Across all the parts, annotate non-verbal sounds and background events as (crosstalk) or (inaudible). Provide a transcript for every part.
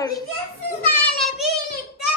arkadaşlar. Bugün sizlerle birlikte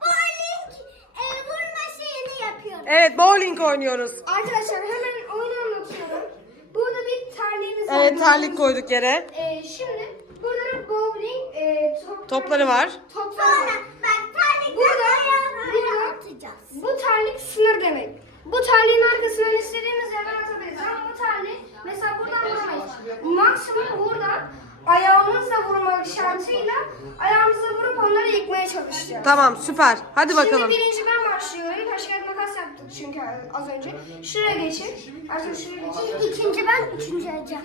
bowling e, vurma şeyini yapıyoruz. Evet bowling oynuyoruz. Arkadaşlar hemen oyunu anlatıyorum. Burada bir terliğimiz var. Evet terlik koyduk yere. Ee, şimdi burada da bowling e, top- Topları var. Topları var. bak terlikten Burada, ayağını burada atacağız. bu terlik sınır demek. Bu terliğin arkasından istediğimiz yerden atabiliriz ama bu terlik mesela buradan vuramayız. Maksimum buradan ayağımızla vurmak şartıyla ayağımızla vurup onları yıkmaya çalışacağız. Tamam süper. Hadi bakalım. Şimdi birinci ben başlıyorum. Taş kağıt makas yaptık çünkü az önce. Şuraya geçin. Artık şuraya geçin. İkinci ben, üçüncü Ecem.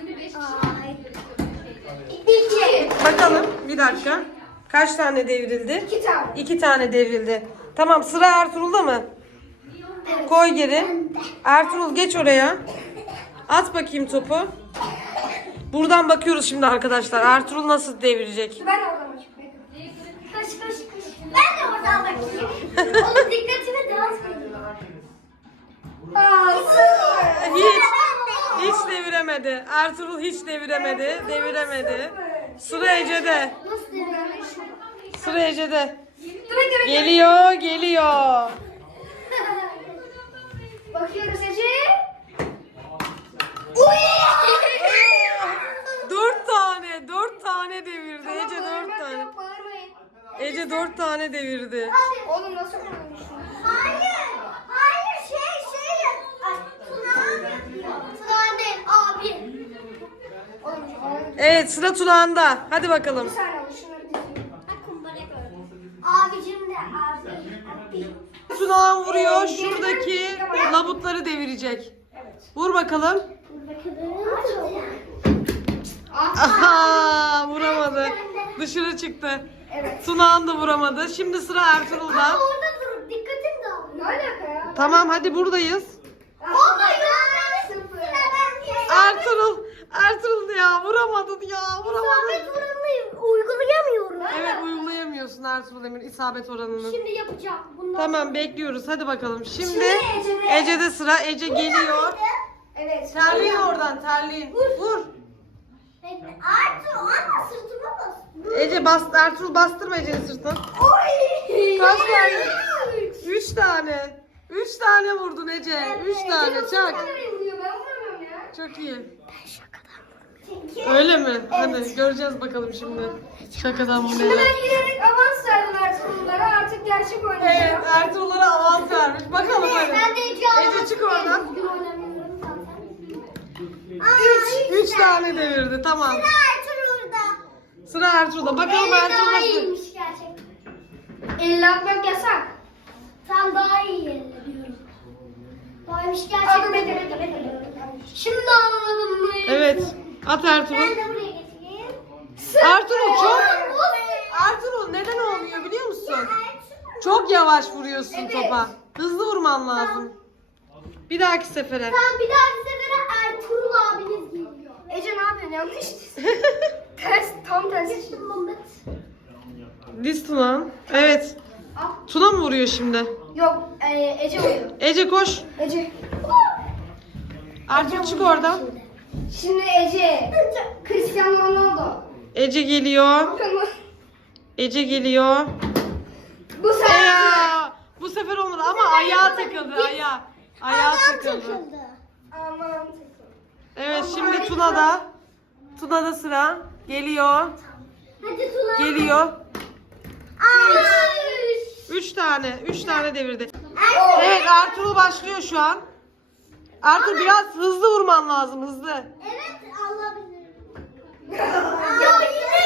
Ay. İki. Bakalım bir dakika. Kaç tane devrildi? İki tane. İki tane devrildi. Tamam sıra Ertuğrul'da mı? Koy geri. Ertuğrul geç oraya. At bakayım topu. Buradan bakıyoruz şimdi arkadaşlar. Ertuğrul nasıl devirecek? Ben oradan bakayım. Koş koş koş. Ben de oradan bakayım. Onun dikkatini dağıtmayın. Aa, sıfır. Hiç. Hiç deviremedi. Ertuğrul hiç deviremedi. Deviremedi. Sıra Ece'de. Nasıl denemek? Sıra Ece'de. Geliyor, geliyor. Bakıyoruz Ece. Dört tane, dört tane devirdi. Tamam, Ece dört bağırmak tane. yok, bağırmayın. Ece dört tane devirdi. Oğlum nasıl konuşuyorsun? Hayır. Hayır şey şey. Tunağan yapıyor. Tunağan değil abi. Oğlum Evet sıra Tunağan'da. Hadi bakalım. Bir saniye şunları dizeyim. Kumbara gördüm. Abicim de abi. Abi. Tunağan vuruyor. Şuradaki labutları devirecek. Evet. Vur bakalım. Bakalım. Aha vuramadı. Dışarı çıktı. Evet. Tunağan da vuramadı. Şimdi sıra Ertuğrul'da. Orada dur. Dikkatim dağılıyor. Ne alaka ya? Tamam hadi buradayız. Olma ya. Ertuğrul. Ertuğrul ya vuramadın ya İsabet vuramadın. oranını uygulayamıyorum. Evet uygulayamıyorsun Ertuğrul Emir isabet oranını. Şimdi yapacağım. Bundan Tamam bekliyoruz hadi bakalım. Şimdi Şimdi Ece'de. Ece'de sıra. Ece geliyor. Evet. Terliğin oradan terliğin. Vur. Artı ama sırtıma bas. Ece bas, Ertuğrul bastırma Ece'nin sırtına. Oy. Kaç tane? Üç tane. Üç tane vurdun Ece. Üç tane çak. Nereye vuruyor? Ben. Çok iyi. Öyle mi? Hadi göreceğiz bakalım şimdi. Şakadan bu Şimdi ben giderek avans verdim Ertuğrul'lara. Artık gerçek Evet oynayacağım. Ertuğrul'a avans vermiş. Bakalım hadi. Ben de Ece Ece çık oradan. Bugün oynamıyorum. Üç, üç tane devirdi tamam. Sıra Ertuğrul'da. Sıra Ertuğrul'da. Bakalım Benim Ertuğrul daha nasıl. iyiymiş gerçekten. Elle atmak yasak. Sen daha iyi yerine diyorum. Daha dur, gerçekten. bekle, bekle, bekle. Şimdi anladım mı? Evet. At Ertuğrul. Ben de buraya getireyim. Ertuğrul çok... Ertuğrul neden olmuyor biliyor musun? Çok yavaş vuruyorsun Evet. topa. Hızlı vurman lazım. Bir dahaki sefere. Tamam bir dahaki sefere Ertuğrul abiniz geliyor. Ece ne yapıyorsun? Yanlış. (laughs) Ters, tam tersi. Diz Tuna. Evet. Tuna mı vuruyor şimdi? Yok, e, Ece uyuyor. Ece koş. Ece. Ertuğrul çık oradan. Şimdi Ece. Cristiano Ronaldo. Ece geliyor. Bakalım. (laughs) Ece geliyor. Bu sefer. Ya, bu sefer olmadı ama ayağa takıldı ayağa. Ayağa takıldı. Aman. Evet şimdi Tuna'da. Tuna'da sıra. Geliyor. Hadi Tuna. Geliyor. Ay. Üç tane. Üç tane devirdi. Evet Ertuğrul başlıyor şu an. Ertuğrul biraz hızlı vurman lazım hızlı. Evet alabilirim.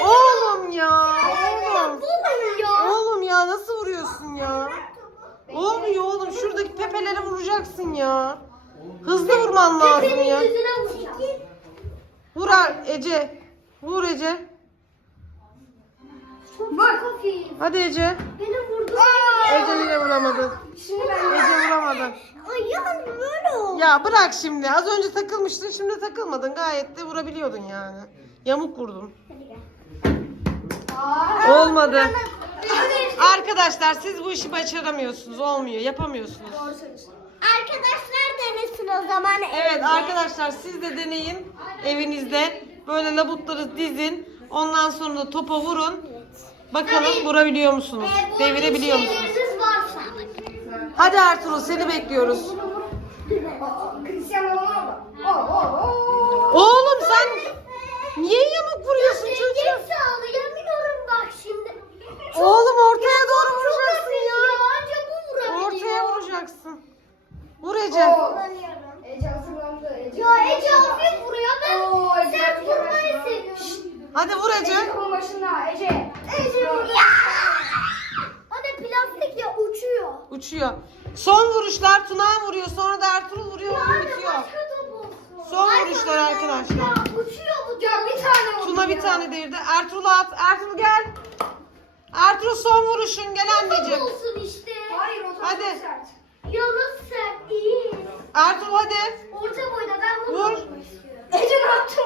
Oğlum ya. Oğlum. Oğlum ya nasıl vuruyorsun ya? Olmuyor oğlum şuradaki pepeleri vuracaksın ya. Hızlı vurman lazım ya. Vur Ece. Vur Ece. Bak. Hadi Ece. Beni vurdu. Ece yine vuramadı. Şimdi ben. Ece vuramadı. Ya bırak şimdi. Az önce takılmıştın şimdi takılmadın. Gayet de vurabiliyordun yani. Yamuk vurdun. Aa. Olmadı. Arkadaşlar siz bu işi başaramıyorsunuz. Olmuyor. Yapamıyorsunuz. Arkadaşlar denesin o zaman. Evet arkadaşlar siz de deneyin evinizde. Böyle labutları dizin. Ondan sonra da topa vurun. Bakalım vurabiliyor musunuz? Ee, bu Devirebiliyor musunuz? varsa. Hadi Ertuğrul seni bekliyoruz. Oo, oo, oo. Oğlum sen niye yamuk vuruyorsun bak şimdi. Oğlum ortaya doğru vuracaksın ya. ya. Anca bu vurabiliyor. Ortaya vuracaksın. Vur Ece. Oo. Kullanıyorum. Ece hazırlandı. Ece. Ya Ece hafif vuruyor ben Oo, Ece sert vurmayı seviyorum. Hadi vur Ece. Ece kol başında. Ece. Ece vuruyor. Hadi plastik ya uçuyor. Uçuyor. Son vuruşlar Tuna vuruyor. Sonra da Ertuğrul vuruyor. Ya Oyun bitiyor. başka top olsun. Son Ay, vuruşlar sana arkadaşlar. Ya uçuyor bu. Ya bir tane vurdu Tuna bir ya. tane devirdi. Ertuğrul'a at. Ertuğrul gel. Ertuğrul son vuruşun. Gel Top anneciğim. olsun işte. Hayır o top Hadi. çok sert. Ya nasıl sert iyi. Ertuğrul hadi. Orta boyda ben bunu Vur. vurmak istiyorum. Ece ne yaptın?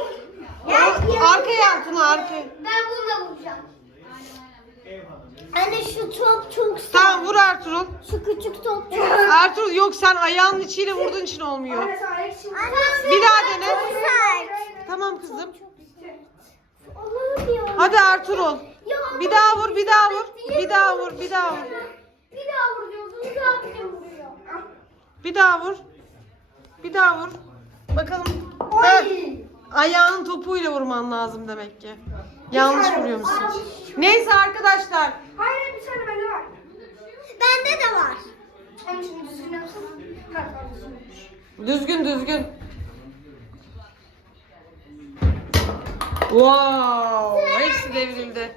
O- Arkaya Tuna arkaya. Ben bununla vuracağım. Anne şu top çok sert. Tamam vur Ertuğrul. Şu küçük top çok Ertuğrul yok sen ayağının içiyle vurduğun için olmuyor. Bir daha dene. Çok sert. Tamam kızım. Allah'ım ya. Hadi Ertuğrul. Ya Bir daha vur, bir daha vur. Bir daha vur, bir daha vur. Bir daha vuruyorsun. Bir daha bir de vuruyor. Bir daha vur. Bir daha vur. Bakalım. Ha, ayağının topuyla vurman lazım demek ki. Yanlış vuruyormuşsun. Neyse arkadaşlar. Hayır bir tane bende var. Bende de var. Şimdi düzgün yapsana. Ha tamam düzgünmüş. Düzgün düzgün. Wow, hepsi devrildi.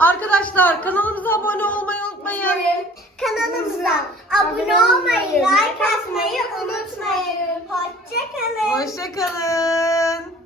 Arkadaşlar kanalımıza abone olmayı unutmayın. Kanalımıza abone olmayı, like atmayı unutmayın. Hoşçakalın. Hoşçakalın.